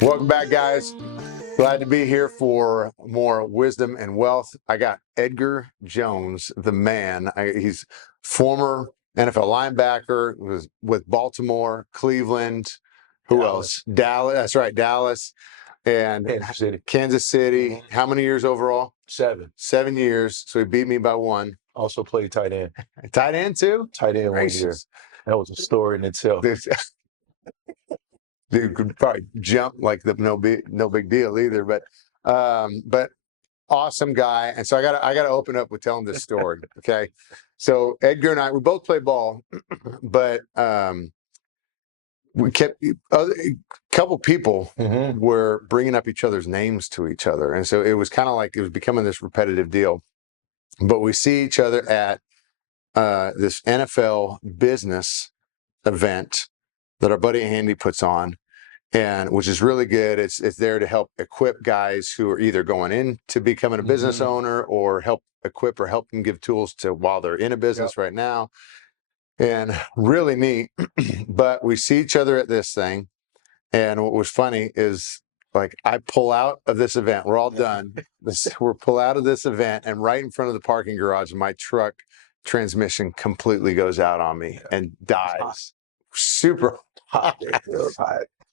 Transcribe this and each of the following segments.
Welcome back, guys. Glad to be here for more wisdom and wealth. I got Edgar Jones, the man. He's former NFL linebacker, was with Baltimore, Cleveland. Who else? Dallas. That's right, Dallas. And Kansas City. Mm-hmm. How many years overall? 7. 7 years. So he beat me by 1. Also played tight end. Tight end too? Tight end 1 year. That was a story in itself. Dude could probably jump like no big deal either. But awesome guy. And so I gotta open up with telling this story. Okay. So Edgar and I, we both play ball, but we kept a couple people were bringing up each other's names to each other, and so it was kind of like it was becoming this repetitive deal. But we see each other at this NFL business event that our buddy Andy puts on, and which is really good. It's there to help equip guys who are either going into becoming a business owner or help equip or help them give tools to while they're in a business right now. And really neat. But we see each other at this thing. And what was funny is like I pull out of this event. We're all done. We're pull out of this event, and right in front of the parking garage, my truck transmission completely goes out on me and dies. Super hot.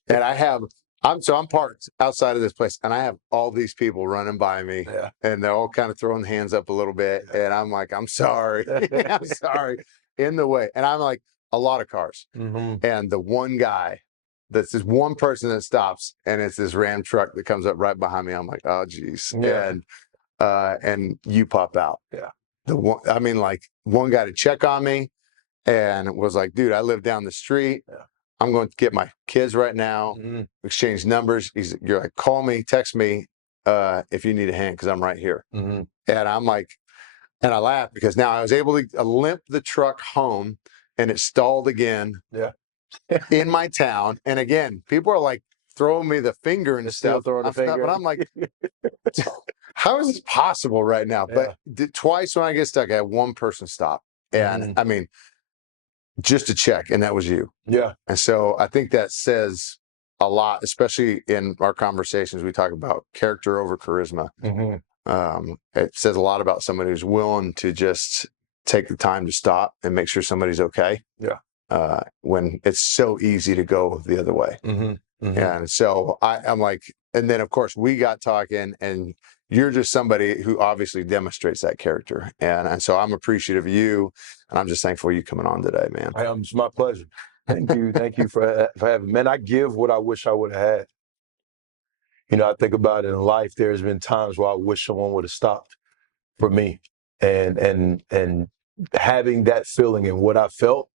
And I'm parked outside of this place, and I have all these people running by me, and they're all kind of throwing hands up a little bit, and I'm like, I'm sorry, I'm sorry, in the way. And I'm like, a lot of cars, and the one guy, that's this one person that stops, and it's this Ram truck that comes up right behind me. I'm like, oh geez, and you pop out. The one, I mean, like one guy to check on me, and was like, dude, I live down the street. I'm going to get my kids right now, exchange numbers. You're like, call me, text me if you need a hand, because I'm right here. And I'm like, and I laugh because now I was able to limp the truck home, and it stalled again in my town. And again, people are like throwing me the finger and stuff. But I'm like, how is this possible right now? But twice when I get stuck, I had one person stop. And I mean, just to check, and that was you. And so I think that says a lot, especially in our conversations. We talk about character over charisma. It says a lot about somebody who's willing to just take the time to stop and make sure somebody's okay. When it's so easy to go the other way. And so I'm like, and then of course we got talking, and you're just somebody who obviously demonstrates that character. And so I'm appreciative of you, and I'm just thankful for you coming on today, man. It's my pleasure. Thank you. Thank you for having me. Man, I give what I wish I would have had. You know, I think about it in life, there's been times where I wish someone would have stopped for me. And having that feeling and what I felt,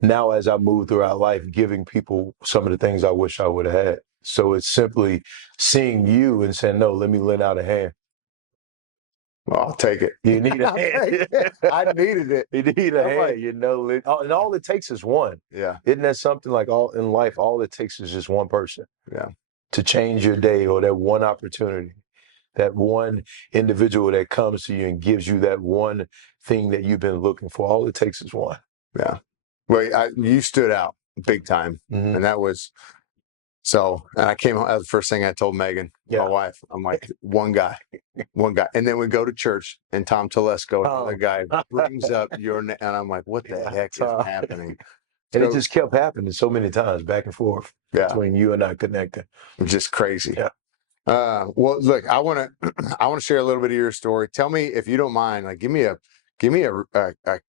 now as I move throughout life, giving people some of the things I wish I would have had. So it's simply seeing you and saying, no, let me lend out a hand. Well, I'll take it. You need a hand. I needed it. You need a hand, you know. And all it takes is one. Isn't that something like all in life, all it takes is just one person to change your day, or that one opportunity, that one individual that comes to you and gives you that one thing that you've been looking for. All it takes is one. Well, you stood out big time. And that was, so, and I came home, that was the first thing I told Megan, my wife. I'm like, one guy. And then we go to church, and Tom Telesco, the guy, brings up your name, and I'm like, what the heck is happening? And it just kept happening so many times, back and forth between you and I connecting. Just crazy. Well, look, I want to share a little bit of your story. Tell me, if you don't mind, like, give me a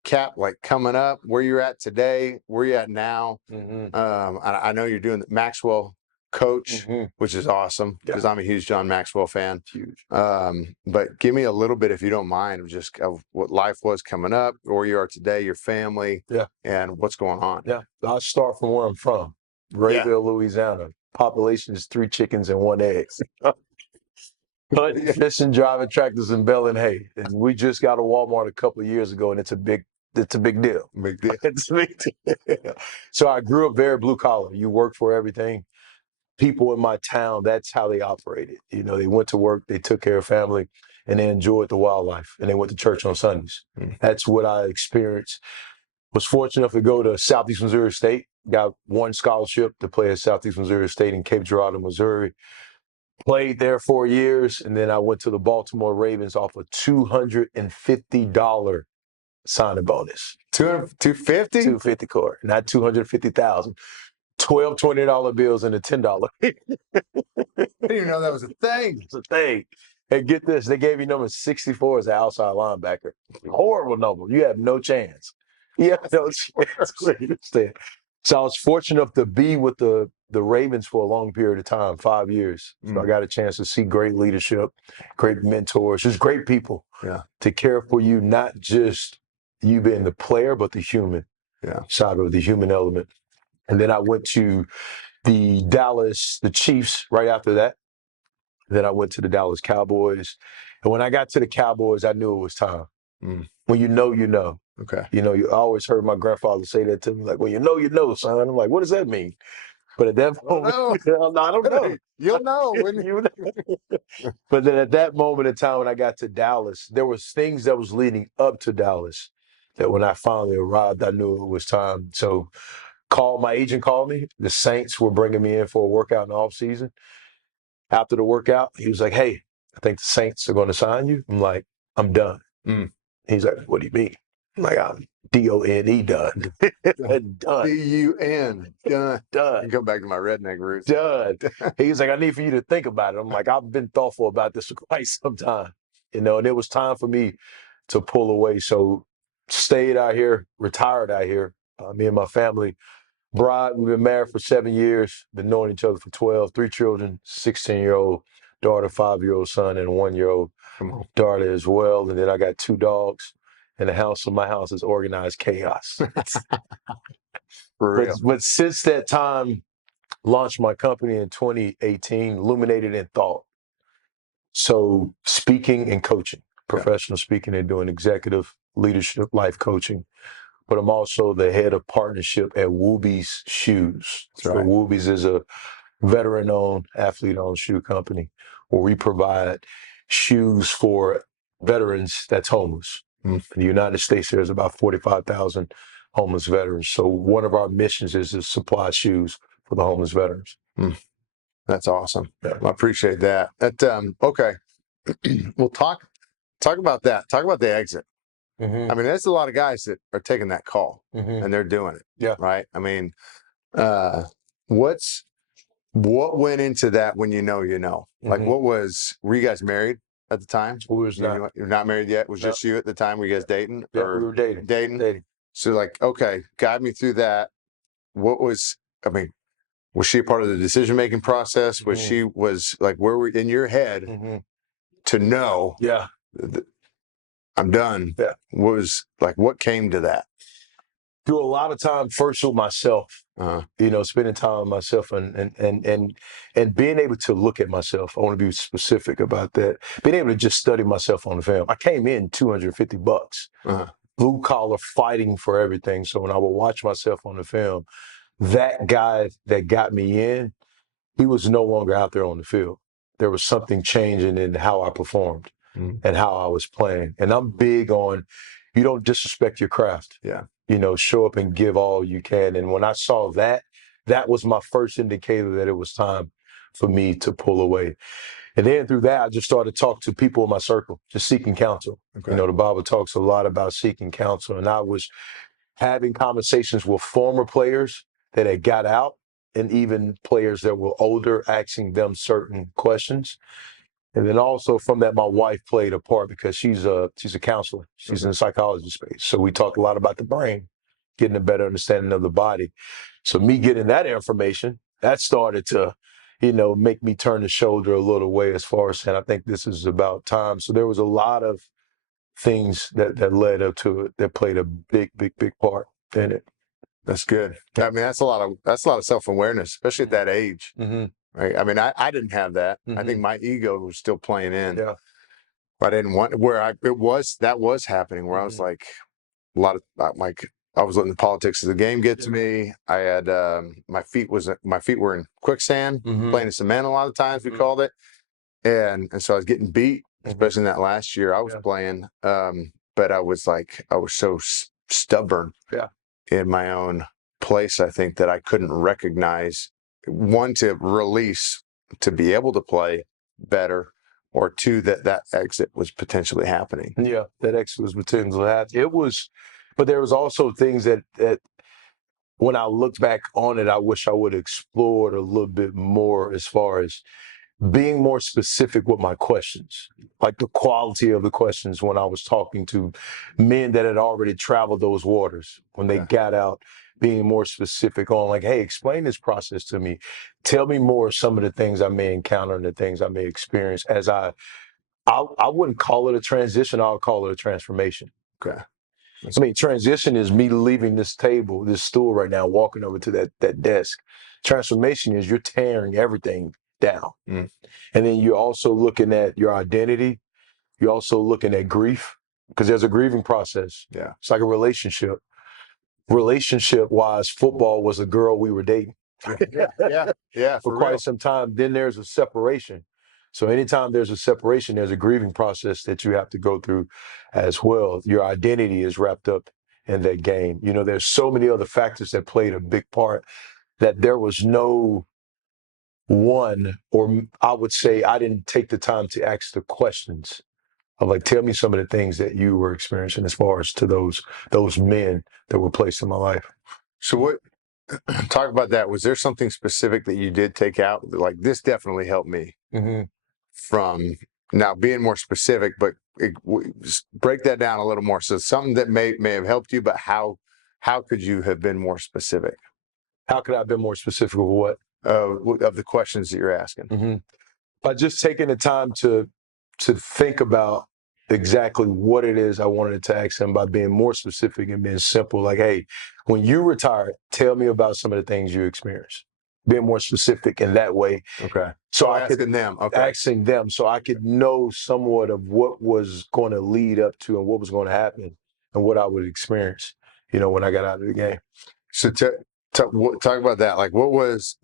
cap, like coming up, where you're at today, where you're at now. I know you're doing the Maxwell Coach, which is awesome, because I'm a huge John Maxwell fan. Huge. But give me a little bit, if you don't mind, of just of what life was coming up, where you are today, your family, and what's going on. I'll start from where I'm from, Rayville, Louisiana. Population is 3 chickens and 1 egg. Hunting, fishing, driving tractors, and baling hay. And we just got a Walmart a couple of years ago, and it's a big deal. It's a big deal. So I grew up very blue collar. You work for everything. People in my town, that's how they operated. You know, they went to work, they took care of family, and they enjoyed the wildlife, and they went to church on Sundays. That's what I experienced. Was fortunate enough to go to Southeast Missouri State, got one scholarship to play at Southeast Missouri State in Cape Girardeau, Missouri. Played there 4 years, and then I went to the Baltimore Ravens off a $250 signing bonus. 250? $250, Cory, not $250,000. $12, $20 bills and a $10. I didn't even know that was a thing. It's a thing. And get this, they gave you number 64 as an outside linebacker. Horrible number. You have no chance. You have no chance. So I was fortunate enough to be with the Ravens for a long period of time, 5 years. So I got a chance to see great leadership, great mentors, just great people to care for you, not just you being the player, but the human side of the human element. And then I went to the Chiefs right after that. Then I went to the Dallas Cowboys. And when I got to the Cowboys, I knew it was time. When you know, you know. Okay. You know, I always heard my grandfather say that to me, like, well, you know, son. I'm like, what does that mean? But at that moment, I don't know. You'll know. You know. But then at that moment in time when I got to Dallas, there was things that was leading up to Dallas that when I finally arrived, I knew it was time. So my agent called me. The Saints were bringing me in for a workout in the offseason. After the workout, he was like, hey, I think the Saints are going to sign you. I'm like, I'm done. He's like, what do you mean? I'm like, I'm D-O-N-E, done. Done. D-U-N, done. Done. Go back to my redneck roots. Done. He's like, I need for you to think about it. I'm like, I've been thoughtful about this for quite some time. You know, and it was time for me to pull away. So stayed out here, retired out here. Me and my family. Bride, we've been married for 7 years, been knowing each other for 12, 3 children, 16-year-old daughter, 5-year-old son, and a 1-year-old daughter as well. And then I got 2 dogs in the house, so my house is organized chaos. For real. But since that time, launched my company in 2018, Illuminated in Thought. So speaking and coaching, professional speaking and doing executive leadership, life coaching. But I'm also the head of partnership at Wooby's Shoes. That's right. So Wooby's is a veteran-owned, athlete-owned shoe company where we provide shoes for veterans that's homeless. In the United States, there's about 45,000 homeless veterans. So one of our missions is to supply shoes for the homeless veterans. That's awesome. Yeah. I appreciate that. Okay. Well, talk about that. Talk about the exit. I mean, there's a lot of guys that are taking that call and they're doing it. Yeah. Right. I mean, what went into that when you know? Like, were you guys married at the time? We was not. You're not married yet? It was just you at the time? Were you guys dating? Yeah, we were dating. Dating. So, like, okay, guide me through that. Was she a part of the decision-making process? Was she like, where were in your head to know? Yeah. I'm done. Yeah. What came to that? Do a lot of time first with myself, spending time with myself and being able to look at myself. I want to be specific about that. Being able to just study myself on the film. I came in $250, blue collar, fighting for everything. So when I would watch myself on the film, that guy that got me in, he was no longer out there on the field. There was something changing in how I performed and how I was playing. And I'm big on, you don't disrespect your craft. Yeah. Show up and give all you can. And when I saw that, that was my first indicator that it was time for me to pull away. And then through that, I just started to talk to people in my circle, just seeking counsel. Okay. The Bible talks a lot about seeking counsel. And I was having conversations with former players that had got out and even players that were older, asking them certain questions. And then also from that, my wife played a part because she's a counselor. She's in the psychology space. So we talked a lot about the brain, getting a better understanding of the body. So me getting that information, that started to, make me turn the shoulder a little way as far as saying, I think this is about time. So there was a lot of things that led up to it that played a big, big, big part in it. That's good. I mean, that's a lot of self-awareness, especially at that age. Right. I mean, I didn't have that. I think my ego was still playing in. Yeah. I didn't want that was happening where I was like I was letting the politics of the game get to me. I had my feet were in quicksand, playing in cement a lot of times we called it. And so I was getting beat, especially in that last year I was playing. But I was so stubborn in my own place, I think, that I couldn't recognize. One, to release, to be able to play better, or two, that exit was potentially happening. Yeah, that exit was potentially happening. It was, but there was also things that when I looked back on it, I wish I would have explored a little bit more as far as being more specific with my questions, like the quality of the questions when I was talking to men that had already traveled those waters, when they got out, being more specific on like, hey, explain this process to me. Tell me more of some of the things I may encounter and the things I may experience as I wouldn't call it a transition. I would call it a transformation. Okay. I mean, transition is me leaving this table, this stool right now, walking over to that desk. Transformation is you're tearing everything down. Mm. And then you're also looking at your identity. You're also looking at grief, because there's a grieving process. Yeah. It's like a relationship. Relationship-wise, football was a girl we were dating. Yeah. For quite real. some time. Then there's a separation. So anytime there's a separation, there's a grieving process that you have to go through as well. Your identity is wrapped up in that game. You know, there's so many other factors that played a big part that there was no one, or I would say I didn't take the time to ask the questions of like, tell me some of the things that you were experiencing as far as to those men that were placed in my life. So what, talk about that. Was there something specific that you did take out? Like, this definitely helped me from, now being more specific, but just break that down a little more. So something that may have helped you, but how could you have been more specific? How could I have been more specific of what? Of the questions that you're asking. By just taking the time to think about exactly what it is I wanted to ask him, by being more specific and being simple. Like, hey, when you retired, tell me about some of the things you experienced. Being more specific in that way. Okay. So I asking could them. Okay. asking them, so I could know somewhat of what was going to lead up to and what was going to happen and what I would experience, you know, when I got out of the game. So talk about that. Like, what was,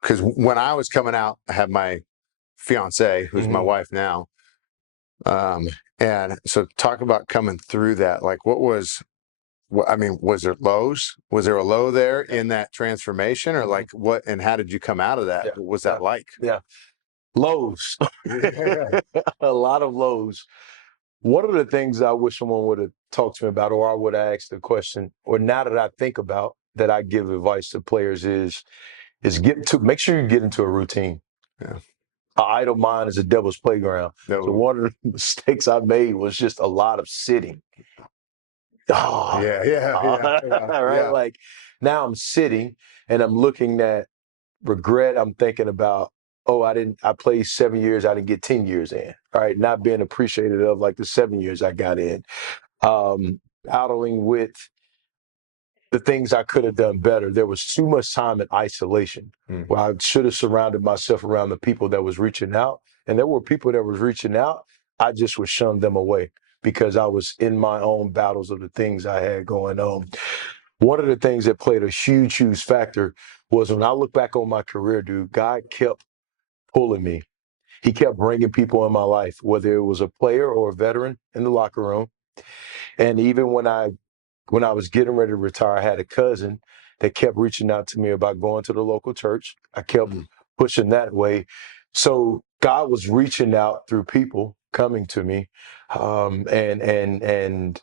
because when I was coming out, I had my fiance, who's my wife now. And so talk about coming through that. Like, was there lows? Was there a low there in that transformation, or like what, and how did you come out of that? Yeah. What was that like? Yeah. Lows. A lot of lows. One of the things I wish someone would have talked to me about, or I would have asked the question, or now that I think about that, I give advice to players is make sure you get into a routine. Yeah. An idle mind is a devil's playground. No. So one of the mistakes I made was just a lot of sitting. Right? Like, now I'm sitting and I'm looking at regret. I'm thinking about, I played 7 years, I didn't get 10 years in. All right, not being appreciated of like the 7 years I got in. Battling with the things I could have done better. There was too much time in isolation where I should have surrounded myself around the people that was reaching out. And there were people that was reaching out. I just would shun them away because I was in my own battles of the things I had going on. One of the things that played a huge, huge factor was when I look back on my career, dude, God kept pulling me. He kept bringing people in my life, whether it was a player or a veteran in the locker room. And even when I was getting ready to retire, I had a cousin that kept reaching out to me about going to the local church. I kept pushing that way. So God was reaching out through people coming to me. And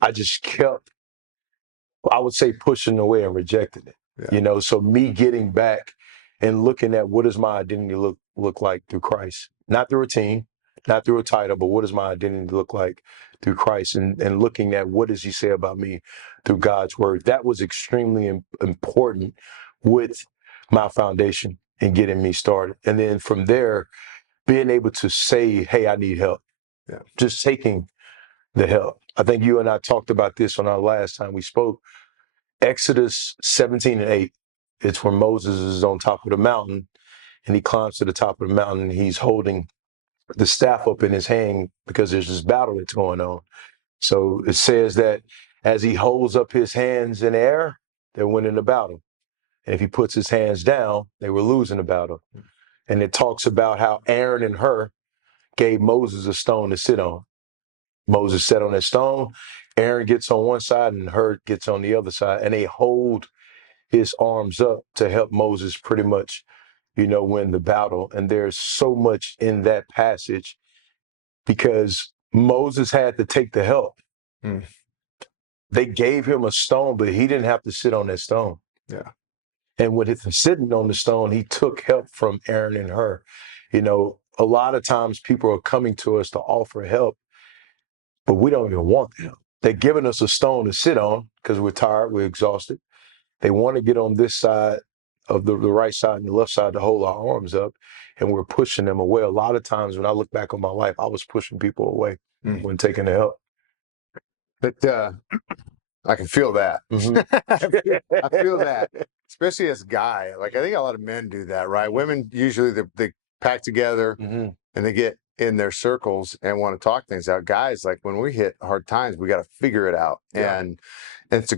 I just kept, I would say, pushing away and rejecting it. Yeah. You know, so me getting back and looking at what does my identity look like through Christ, not through a team, not through a title, but what does my identity look like through Christ, and looking at what does he say about me through God's word. That was extremely important with my foundation and getting me started. And then from there, being able to say, hey, I need help. Yeah. Just taking the help. I think you and I talked about this on our last time we spoke. Exodus 17:8. It's where Moses is on top of the mountain and he climbs to the top of the mountain and he's holding the staff up in his hand because there's this battle that's going on. So it says that as he holds up his hands in the air, they're winning the battle. And if he puts his hands down, they were losing the battle. And it talks about how Aaron and Hur gave Moses a stone to sit on. Moses sat on that stone. Aaron gets on one side and Hurt gets on the other side, and they hold his arms up to help Moses pretty much, win the battle. And there's so much in that passage because Moses had to take the help. Mm. They gave him a stone, but he didn't have to sit on that stone. Yeah. And with him sitting on the stone, he took help from Aaron and Hur. A lot of times people are coming to us to offer help, but we don't even want the help. They're giving us a stone to sit on because we're tired, we're exhausted. They want to get on this side of the right side and the left side to hold our arms up, and we're pushing them away. A lot of times when I look back on my life, I was pushing people away when taking the help. But I can feel that. I feel that, especially as a guy. Like, I think a lot of men do that, right? Women usually they pack together and they get in their circles and want to talk things out. Guys, like when we hit hard times, we got to figure it out, and it's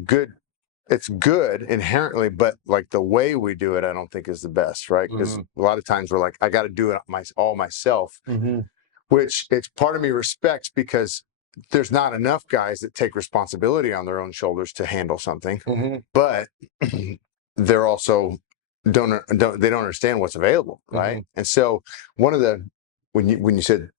good inherently, but like the way we do it, I don't think is the best, right? Because a lot of times we're like, I got to do it all myself, which it's part of me respects because there's not enough guys that take responsibility on their own shoulders to handle something, but they're also they don't understand what's available, right? And so one of the when you said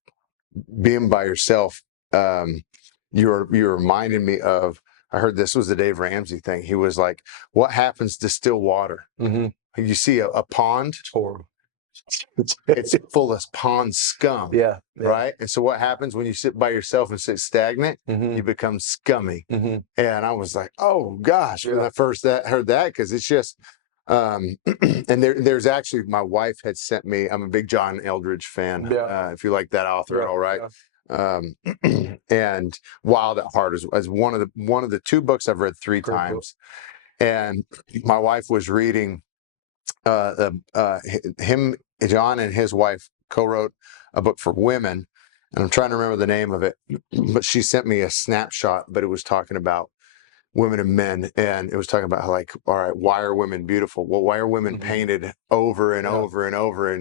being by yourself, you're reminding me of, I heard this was the Dave Ramsey thing. He was like, what happens to still water? You see a pond, It's horrible. it's full of pond scum. Yeah. Right. And so what happens when you sit by yourself and sit stagnant? You become scummy. And I was like, oh gosh, when I first heard that, because it's just and there's actually, my wife had sent me, I'm a big John Eldredge fan. If you like that author at all, right? And Wild at Heart is one of the two books I've read three times. And my wife was reading John and his wife co-wrote a book for women, and I'm trying to remember the name of it, but she sent me a snapshot, but it was talking about women and men, and it was talking about how, like, all right, why are women beautiful? Well, why are women painted over and over and over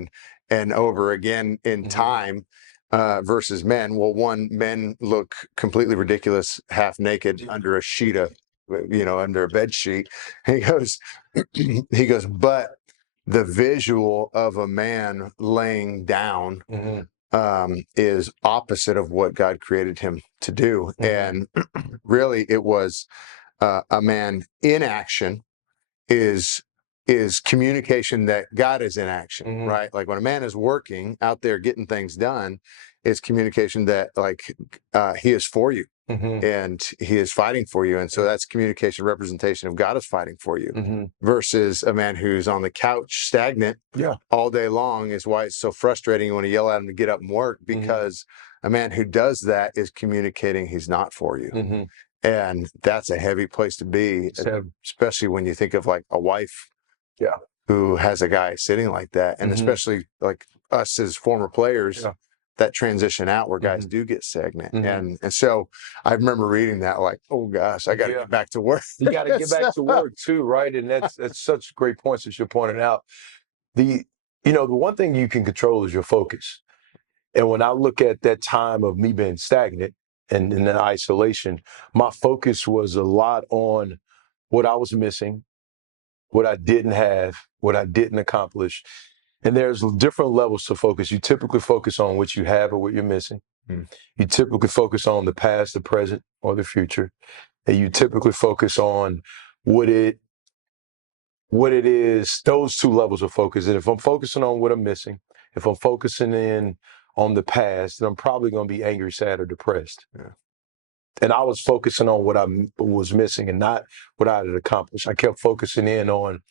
and over again in time versus men? Well, men look completely ridiculous half naked under a sheet of, under a bed sheet. And he goes, but the visual of a man laying down is opposite of what God created him to do. And really, it was a man in action is communication that God is in action, right? Like when a man is working out there getting things done, it's communication that, like, he is for you. And he is fighting for you. And so that's communication representation of God is fighting for you versus a man who's on the couch stagnant all day long. Is why it's so frustrating. You want to yell at him to get up and work, because a man who does that is communicating he's not for you. And that's a heavy place to be, especially when you think of like a wife who has a guy sitting like that. And especially like us as former players, that transition out where guys do get stagnant. And so I remember reading that like, oh gosh, I got to get back to work. You got to get back to work too, right? And that's such great points that you're pointing out. The one thing you can control is your focus. And when I look at that time of me being stagnant and in isolation, my focus was a lot on what I was missing, what I didn't have, what I didn't accomplish. And there's different levels to focus. You typically focus on what you have or what you're missing. You typically focus on the past, the present, or the future. And you typically focus on what it is, those two levels of focus. And if I'm focusing on what I'm missing, if I'm focusing in on the past, then I'm probably going to be angry, sad, or depressed. And I was focusing on what I was missing and not what I had accomplished. I kept focusing in on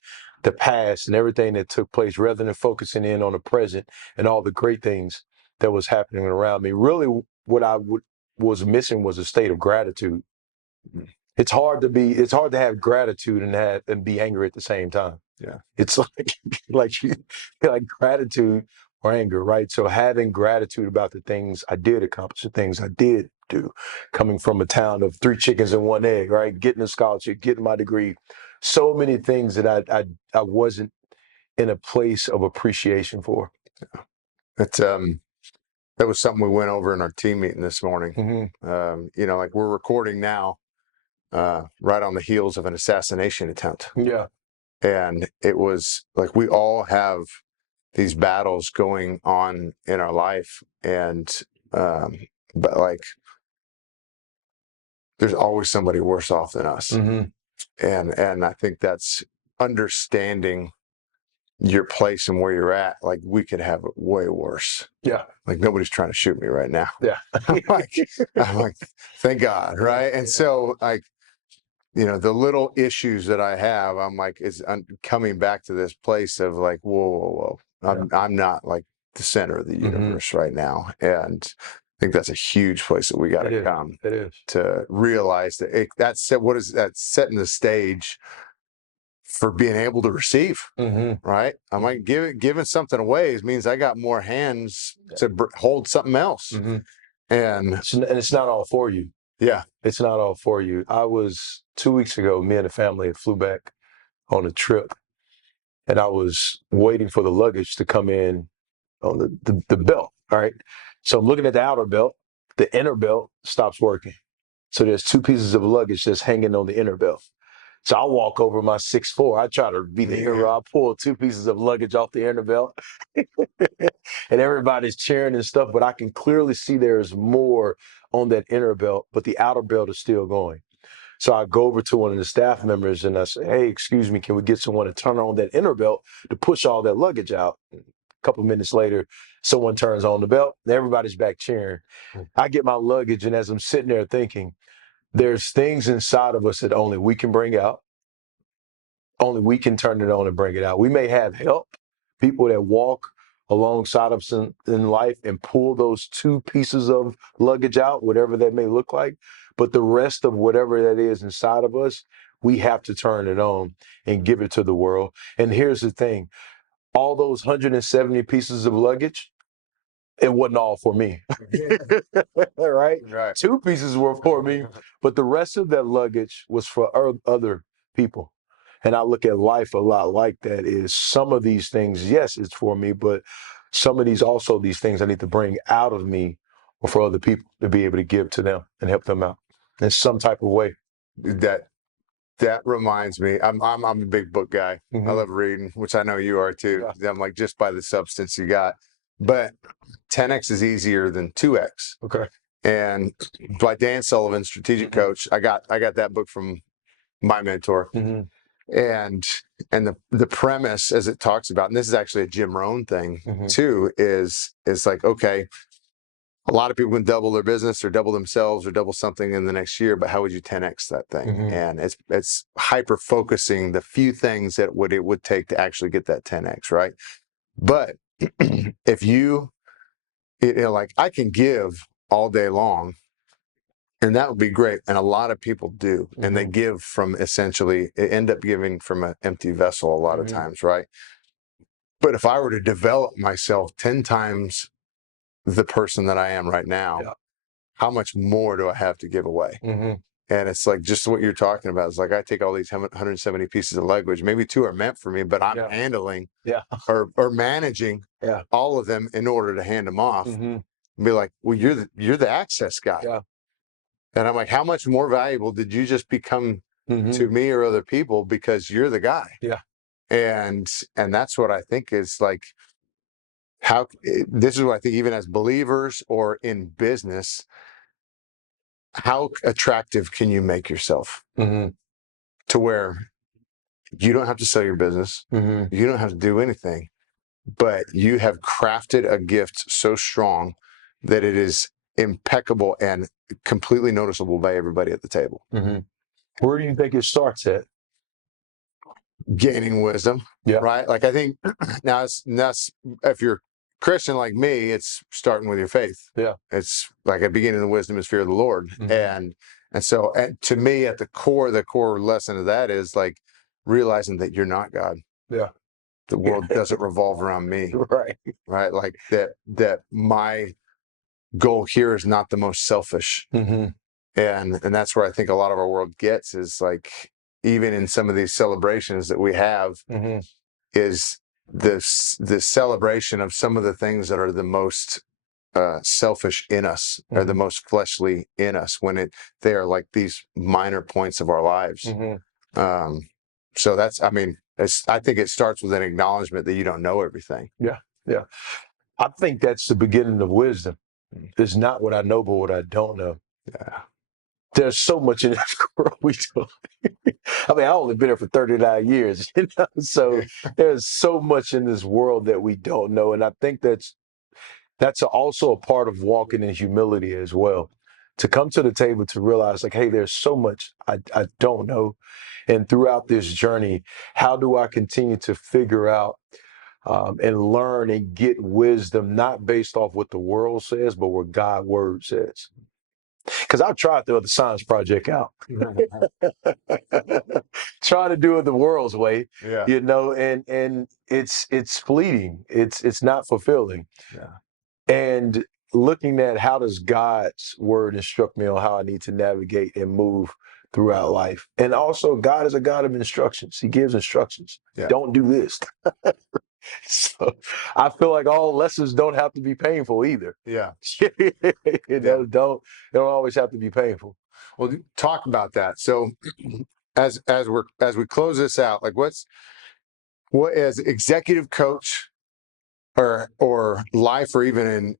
the past and everything that took place rather than focusing in on the present and all the great things that was happening around me. Really, what I was missing was a state of gratitude. It's hard to have gratitude and be angry at the same time. It's like gratitude or anger, right? So having gratitude about the things I did accomplish, the things I did do, coming from a town of 3 chickens and 1 egg, right? Getting a scholarship, getting my degree, so many things that I wasn't in a place of appreciation for. It's that was something we went over in our team meeting this morning. Mm-hmm. Like we're recording now, right on the heels of an assassination attempt. Yeah. And it was like we all have these battles going on in our life, and but like there's always somebody worse off than us. Mm-hmm. And I think that's understanding your place and where you're at. Like we could have it way worse. Yeah. Like nobody's trying to shoot me right now. Yeah. I'm like, thank God, right? And so like, the little issues that I have, I'm like, I'm coming back to this place of like, whoa. I'm not like the center of the universe right now. And I think that's a huge place that we got to come to realize that what is that setting the stage for being able to receive, right? I'm like giving something away means I got more hands to hold something else. And it's not all for you. Yeah. It's not all for you. I was 2 weeks ago, me and the family flew back on a trip, and I was waiting for the luggage to come in on the belt. All right. So I'm looking at the outer belt. The inner belt stops working. So there's 2 pieces of luggage that's hanging on the inner belt. So I walk over my 6'4". I try to be the hero. I pull 2 pieces of luggage off the inner belt. And everybody's cheering and stuff, but I can clearly see there's more on that inner belt, but the outer belt is still going. So I go over to one of the staff members and I say, hey, excuse me, can we get someone to turn on that inner belt to push all that luggage out? A couple minutes later, someone turns on the belt and everybody's back cheering. I get my luggage, and as I'm sitting there thinking, there's things inside of us that only we can bring out. Only we can turn it on and bring it out. We may have help, people that walk alongside us in life and pull those 2 pieces of luggage out, whatever that may look like. But the rest of whatever that is inside of us, we have to turn it on and give it to the world. And here's the thing, all those 170 pieces of luggage, it wasn't all for me. Right? 2 pieces were for me, but the rest of that luggage was for other people. And I look at life a lot like that, is some of these things, yes, it's for me, but some of these things I need to bring out of me or for other people to be able to give to them and help them out in some type of way. That reminds me, I'm a big book guy. I love reading, which I know you are too. I'm like, just by the substance you got. But 10x is easier than 2x. Okay. And by Dan Sullivan, Strategic Coach, I got that book from my mentor. And the premise, as it talks about, and this is actually a Jim Rohn thing too, is like, okay, a lot of people can double their business or double themselves or double something in the next year, but how would you 10x that thing? And it's hyper focusing the few things that it would take to actually get that 10x, right? But if like I can give all day long, and that would be great. And a lot of people do. And they give from end up giving from an empty vessel a lot of times, right? But if I were to develop myself 10 times the person that I am right now, how much more do I have to give away? And it's like just what you're talking about. It's like I take all these 170 pieces of luggage. Maybe 2 are meant for me, but I'm handling or managing all of them in order to hand them off. And be like, well, you're the access guy. And I'm like, how much more valuable did you just become to me or other people because you're the guy? And that's what I think is like, this is what I think, even as believers or in business, how attractive can you make yourself to where you don't have to sell your business, you don't have to do anything, but you have crafted a gift so strong that it is impeccable and completely noticeable by everybody at the table. Where do you think it starts at? Gaining wisdom, right? Like I think now if you're Christian like me, it's starting with your faith. It's like at beginning of wisdom is fear of the Lord. And so to me, at the core lesson of that is like realizing that you're not God. The world doesn't revolve around me. Right. Like that my goal here is not the most selfish. And that's where I think a lot of our world gets, is like, even in some of these celebrations that we have, is the celebration of some of the things that are the most selfish in us, or the most fleshly in us, when they are like these minor points of our lives. So that's, I mean, I think it starts with an acknowledgement that you don't know everything. Yeah. I think that's the beginning of wisdom. It's not what I know, but what I don't know. Yeah. There's so much in this world we don't. I mean, I only been here for 39 years, so there's so much in this world that we don't know. And I think that's also a part of walking in humility as well. To come to the table to realize, like, hey, there's so much I don't know. And throughout this journey, how do I continue to figure out and learn and get wisdom, not based off what the world says, but what God's word says? Because I've tried the other science project out. Trying to do it the world's way, and it's fleeting. It's not fulfilling. Yeah. And looking at how does God's word instruct me on how I need to navigate and move throughout life. And also, God is a God of instructions. He gives instructions. Yeah. Don't do this. So I feel like all lessons don't have to be painful either. Yeah. Don't always have to be painful. Well, talk about that. So as we close this out, like what as executive coach or life, or even in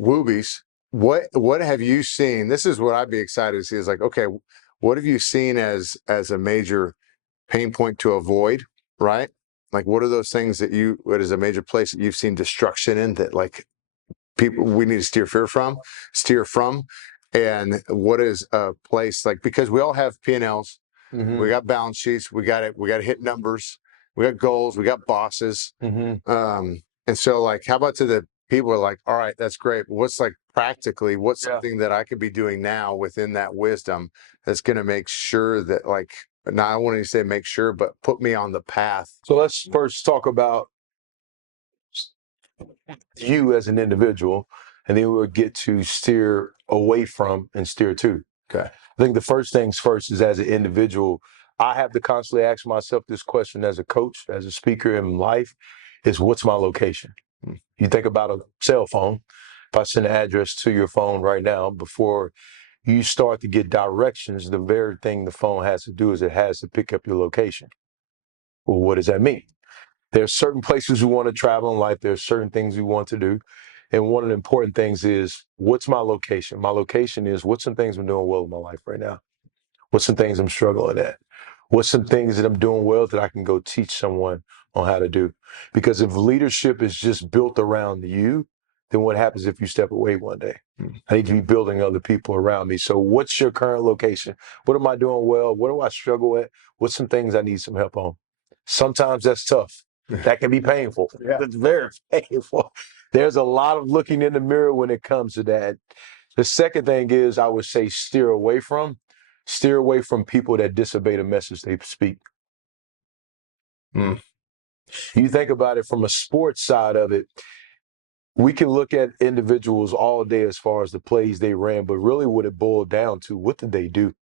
Woobies, what have you seen? This is what I'd be excited to see, is like, okay, what have you seen as a major pain point to avoid, right? Like, what are those things what is a major place that you've seen destruction in, that like we need to steer from? And what is a place, like, because we all have P&Ls, we got balance sheets, we got to hit numbers, we got goals, we got bosses. And so, like, how about to the people who are like, all right, that's great, but what's, like, practically, what's something that I could be doing now within that wisdom that's going to make sure that, like, not, I wouldn't say make sure, but put me on the path. So let's first talk about you as an individual, and then we'll get to steer away from and steer to. Okay. I think the first things first is, as an individual, I have to constantly ask myself this question as a coach, as a speaker in life, is what's my location? You think about a cell phone. If I send an address to your phone right now, before you start to get directions, the very thing the phone has to do is it has to pick up your location. Well, what does that mean? There's certain places we want to travel in life. There's certain things we want to do. And one of the important things is, what's my location? My location is, what's some things I'm doing well in my life right now? What's some things I'm struggling at? What's some things that I'm doing well that I can go teach someone on how to do? Because if leadership is just built around you, then what happens if you step away one day? I need to be building other people around me. So what's your current location? What am I doing well? What do I struggle at? What's some things I need some help on? Sometimes that's tough. That can be painful. That's very painful. There's a lot of looking in the mirror when it comes to that. The second thing is, I would say, steer away from people that disobey the message they speak. You think about it from a sports side of it, we can look at individuals all day as far as the plays they ran, but really what it boiled down to, what did they do?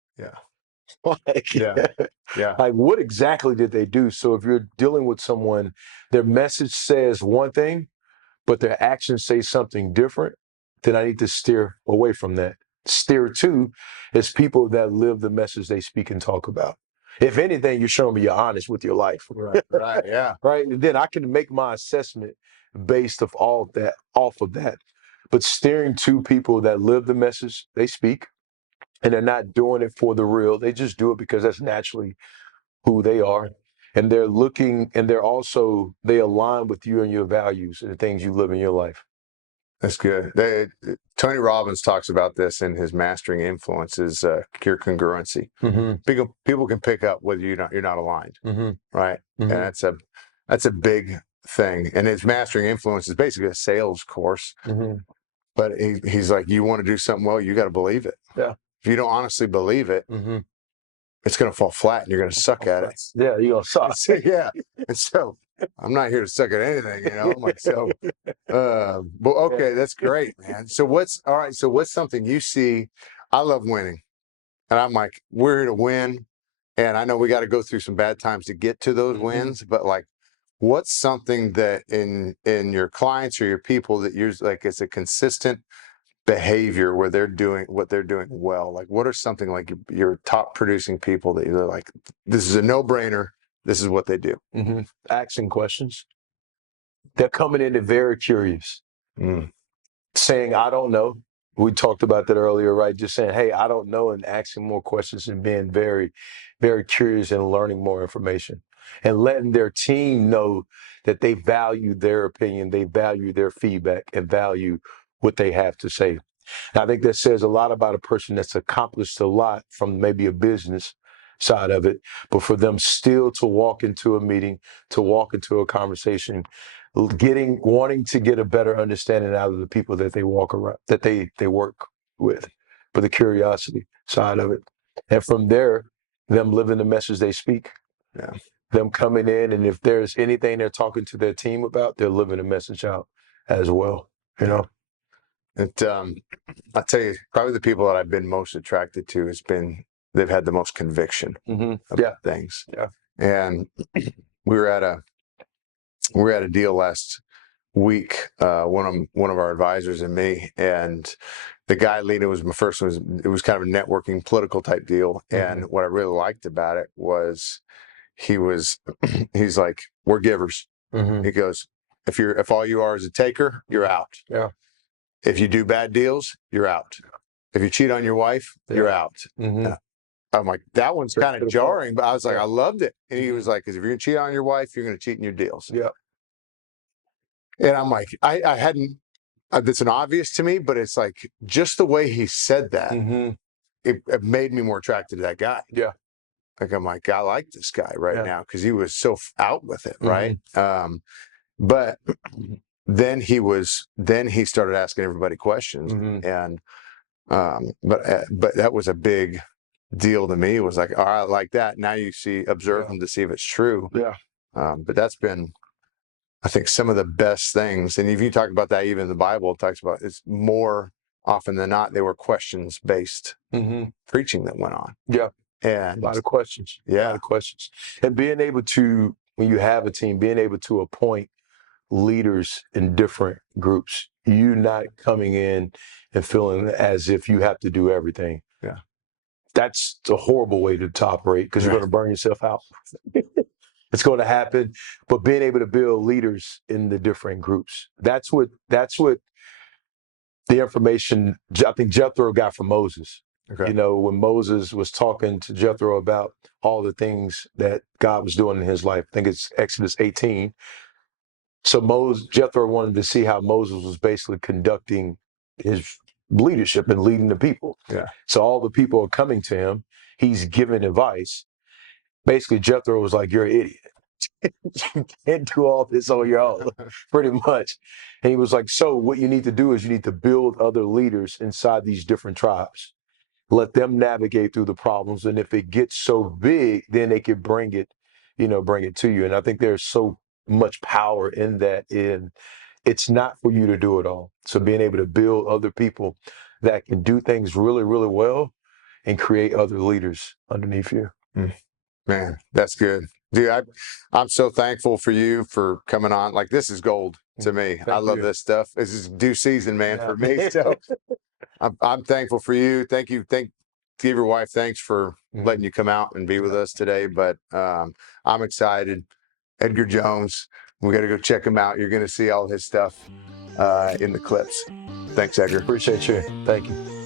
Like, what exactly did they do? So if you're dealing with someone, their message says one thing, but their actions say something different, then I need to steer away from that. Steer to is people that live the message they speak and talk about. If anything, you're showing me you're honest with your life. Right. Yeah. Right. And then I can make my assessment based off of that. But steering to people that live the message they speak, and they're not doing it for the real. They just do it because that's naturally who they are. And they're looking, and they align with you and your values and the things you live in your life. That's good. Tony Robbins talks about this in his Mastering Influences, your congruency. People can pick up whether you're not aligned, right? And that's a big thing. And his Mastering Influence is basically a sales course. But he's like, you want to do something well, you got to believe it. Yeah. If you don't honestly believe it, it's going to fall flat, and you're going to suck at it. Yeah, you're going to suck. Yeah. And so I'm not here to suck at anything, I'm like, so, but okay, that's great, man. So what's something you see? I love winning, and I'm like, we're here to win. And I know we got to go through some bad times to get to those wins, but like, what's something that in your clients or your people that you're like, it's a consistent behavior where they're doing what they're doing well? Like, what are something like your top producing people that you're like, this is a no-brainer, this is what they do? Asking questions. They're coming in very curious, saying, I don't know. We talked about that earlier, right? Just saying, hey, I don't know, and asking more questions and being very, very curious and learning more information and letting their team know that they value their opinion, they value their feedback, and value what they have to say. And I think that says a lot about a person that's accomplished a lot from maybe a business side of it, but for them still to walk into a meeting, to walk into a conversation, wanting to get a better understanding out of the people that they walk around, that they work with, for the curiosity side of it. And from there, them living the message they speak. Yeah. Them coming in, and if there's anything they're talking to their team about, they're living the message out as well. You know? I tell you, probably the people that I've been most attracted to has been, they've had the most conviction about things. Yeah. And we were at a deal last week, one of our advisors and me, and the guy leading, it was my first one, it was kind of a networking political type deal. And what I really liked about it was he's like, we're givers. He goes, if all you are is a taker, you're out. Yeah. If you do bad deals, you're out. If you cheat on your wife, you're out. I'm like, that one's kind of jarring, but I was like, I loved it. And he was like, because if you're going to cheat on your wife, you're going to cheat in your deals. Yeah. And I'm like, I hadn't, that's an obvious to me, but it's like just the way he said that, it made me more attracted to that guy. Yeah. Like, I'm like, I like this guy now because he was so out with it, right? But then he started asking everybody questions, and but that was a big deal to me. It was like, all right, I like that. Now you observe him to see if it's true. Yeah. But that's been, I think, some of the best things. And if you talk about that, even the Bible talks about, it's more often than not, they were questions based preaching that went on. Yeah. And a lot of questions. Yeah. A lot of questions. And being able to, when you have a team, being able to appoint leaders in different groups, you not coming in and feeling as if you have to do everything. Yeah. That's a horrible way to operate, because you're going to burn yourself out. It's going to happen. But being able to build leaders in the different groups, that's what the information I think Jethro got from Moses. Okay. You know, when Moses was talking to Jethro about all the things that God was doing in his life, I think it's Exodus 18. So Jethro wanted to see how Moses was basically conducting his leadership and leading the people. Yeah. So all the people are coming to him. He's giving advice. Basically, Jethro was like, you're an idiot. You can't do all this on your own, pretty much. And he was like, so what you need to do is you need to build other leaders inside these different tribes. Let them navigate through the problems. And if it gets so big, then they can bring it to you. And I think there's so much power in that. It's not for you to do it all. So being able to build other people that can do things really, really well and create other leaders underneath you. Man, that's good. Dude, I'm so thankful for you for coming on. Like, this is gold to me. I love this stuff. This is due season, man, for me. So I'm thankful for you. Thank you. Give your wife thanks for letting you come out and be with us today. But I'm excited. Edgar Jones, we got to go check him out. You're going to see all his stuff in the clips. Thanks, Edgar. Appreciate you. Thank you.